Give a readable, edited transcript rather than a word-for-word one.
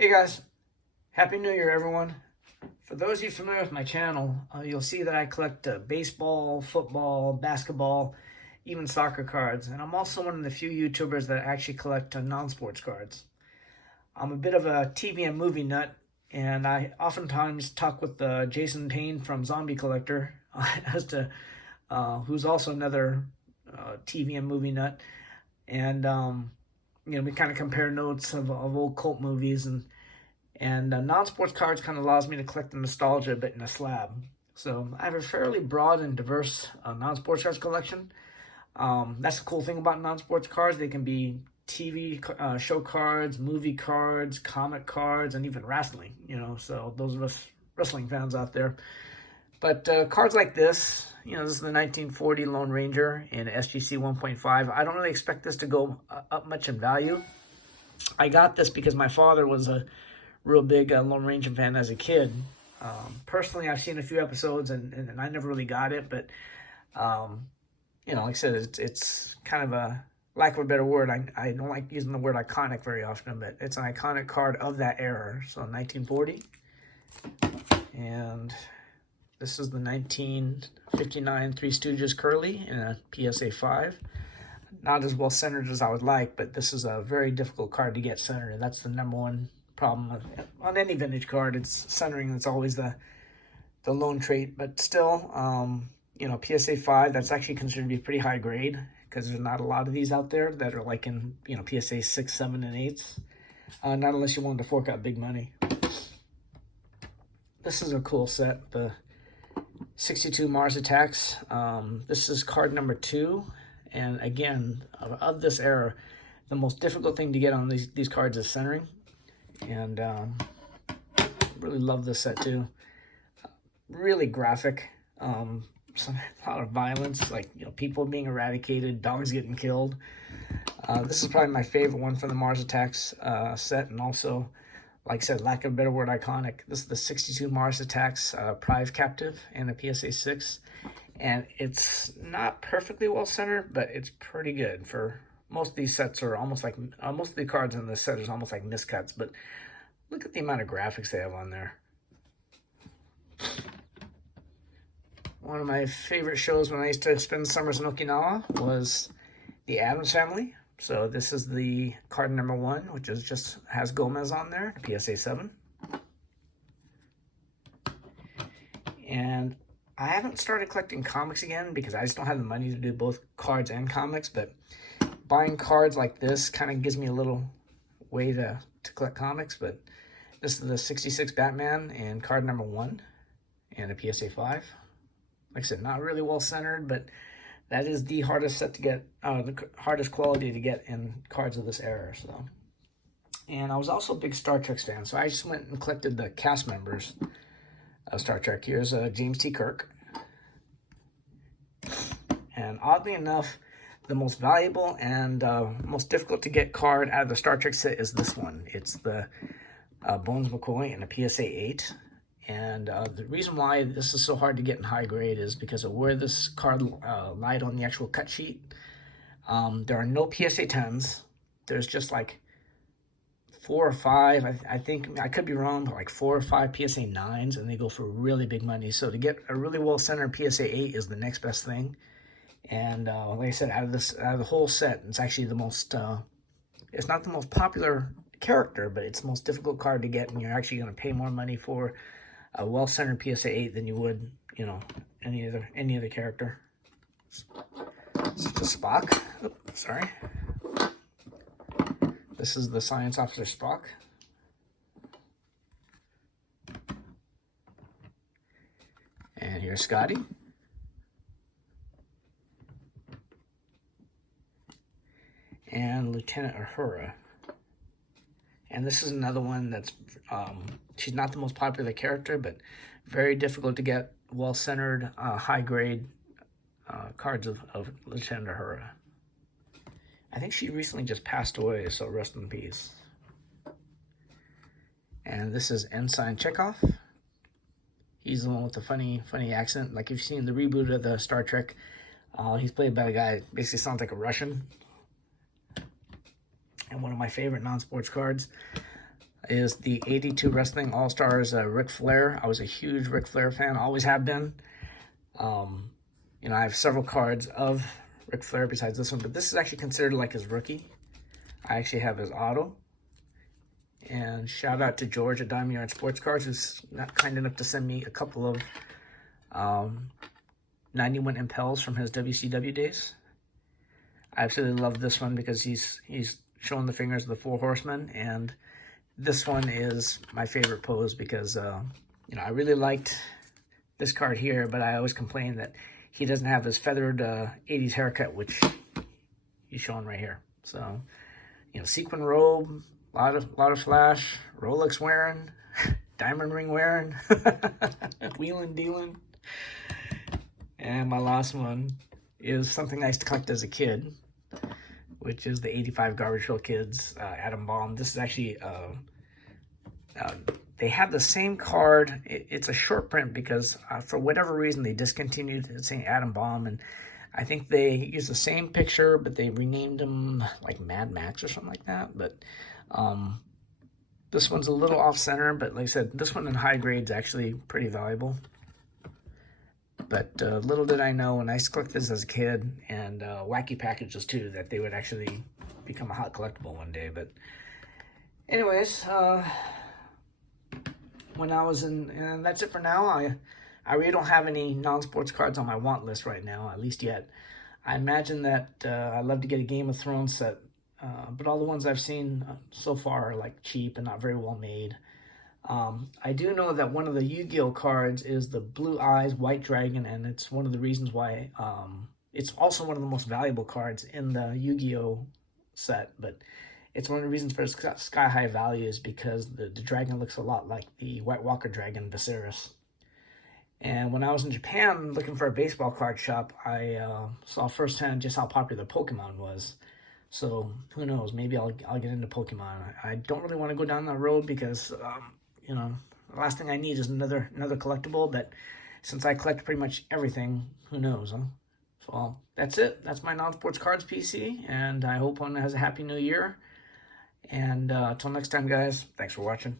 Hey guys, Happy New Year everyone. For those of you familiar with my channel, you'll see that I collect baseball, football, basketball, even soccer cards. And I'm also one of the few YouTubers that actually collect non-sports cards. I'm a bit of a TV and movie nut, and I oftentimes talk with Jason Payne from Zombie Collector as to who's also another TV and movie nut. And we kind of compare notes of old cult movies, and non-sports cards kind of allows me to collect the nostalgia a bit in a slab. So I have a fairly broad and diverse non-sports cards collection. That's the cool thing about non-sports cards. They can be TV show cards, movie cards, comic cards, and even wrestling. So those of us wrestling fans out there. But cards like this, this is the 1940 Lone Ranger in SGC 1.5. I don't really expect this to go up much in value. I got this because my father was a real big Lone Ranger fan as a kid. Personally, I've seen a few episodes and I never really got it, but like I said, it's kind of a lack of a better word. I don't like using the word iconic very often, but it's an iconic card of that era. So 1940, and this is the 1959 Three Stooges Curly in a PSA 5. Not as well centered as I would like, but this is a very difficult card to get centered, and that's the number one problem on any vintage card. It's centering. That's always the lone trait. But still, PSA 5, that's actually considered to be pretty high grade because there's not a lot of these out there that are like in PSA 6, 7, and 8s. Not unless you wanted to fork out big money. This is a cool set, the 62 Mars Attacks. This is card number 2, and again, of this era, the most difficult thing to get on these cards is centering. And really love this set too. Really graphic. A lot of violence, like people being eradicated, dogs getting killed. This is probably my favorite one from the Mars Attacks set, and also, like I said, lack of a better word, iconic. This is the 62 Mars Attacks Prive Captive in a PSA 6, and it's not perfectly well centered, but it's pretty good. For most of these sets are almost like, most of the cards in this set is almost like miscuts, but look at the amount of graphics they have on there. One of my favorite shows when I used to spend summers in Okinawa was the Addams Family. So this is the card number 1, which is just has Gomez on there, PSA 7. And I haven't started collecting comics again because I just don't have the money to do both cards and comics, but buying cards like this kind of gives me a little way to collect comics. But this is the 66 Batman and card number 1 and a PSA 5. Like I said, not really well centered, but that is the hardest set to get, the hardest quality to get in cards of this era. So, and I was also a big Star Trek fan, so I just went and collected the cast members of Star Trek. Here's James T. Kirk, and oddly enough, the most valuable and most difficult to get card out of the Star Trek set is this one. It's the Bones McCoy in a PSA 8. And the reason why this is so hard to get in high grade is because of where this card lied on the actual cut sheet. There are no PSA 10s. There's just like 4 or 5. I think, I could be wrong, but like 4 or 5 PSA 9s, and they go for really big money. So to get a really well-centered PSA 8 is the next best thing. And like I said, out of the whole set, it's actually the most, it's not the most popular character, but it's the most difficult card to get, and you're actually going to pay more money for a well-centered PSA 8 than you would, any other character. This is the Spock. Oh, sorry. This is the Science Officer Spock. And here's Scotty. And Lieutenant Uhura. And this is another one that's, she's not the most popular character, but very difficult to get well-centered, high-grade cards of Lieutenant Uhura. I think she recently just passed away, so rest in peace. And this is Ensign Chekhov. He's the one with the funny accent. Like if you've seen the reboot of the Star Trek, he's played by a guy that basically sounds like a Russian. And one of my favorite non-sports cards. is the 82 Wrestling All-Stars Ric Flair. I was a huge Ric Flair fan, always have been. You know, I have several cards of Ric Flair besides this one, but this is actually considered like his rookie. I actually have his auto. And shout out to George at Diamond Yard Sports Cards, who's not kind enough to send me a couple of 91 Impels from his WCW days. I absolutely love this one because he's showing the fingers of the Four Horsemen, and this one is my favorite pose because you know, I really liked this card here, but I always complain that he doesn't have his feathered 80s haircut, which he's showing right here. So, you know, sequin robe, lot of flash, Rolex wearing, diamond ring wearing, wheeling dealing. And my last one is something I used to collect as a kid, which is the 85 Garbage Pail Kids Atom Bomb. This is actually, they have the same card. It's a short print because for whatever reason they discontinued it saying Atom Bomb, and I think they used the same picture, but they renamed them like Mad Max or something like that. But this one's a little off center, but like I said, this one in high grade is actually pretty valuable. But little did I know when I collected this as a kid, and wacky packages too, that they would actually become a hot collectible one day. But anyways, when I was and that's it for now. I really don't have any non-sports cards on my want list right now, at least yet. I imagine that I'd love to get a Game of Thrones set, but all the ones I've seen so far are like cheap and not very well made. I do know that one of the Yu-Gi-Oh cards is the Blue Eyes White Dragon, and it's one of the reasons why it's also one of the most valuable cards in the Yu-Gi-Oh set, but it's one of the reasons for its sky-high value is because the dragon looks a lot like the White Walker Dragon Viserys. And when I was in Japan looking for a baseball card shop, I saw firsthand just how popular Pokemon was. So who knows, maybe I'll get into Pokemon. I don't really want to go down that road because you know, the last thing I need is another collectible, but since I collect pretty much everything, who knows, huh? So that's it. That's my non-sports cards PC, and I hope one has a happy new year. And until next time, guys, thanks for watching.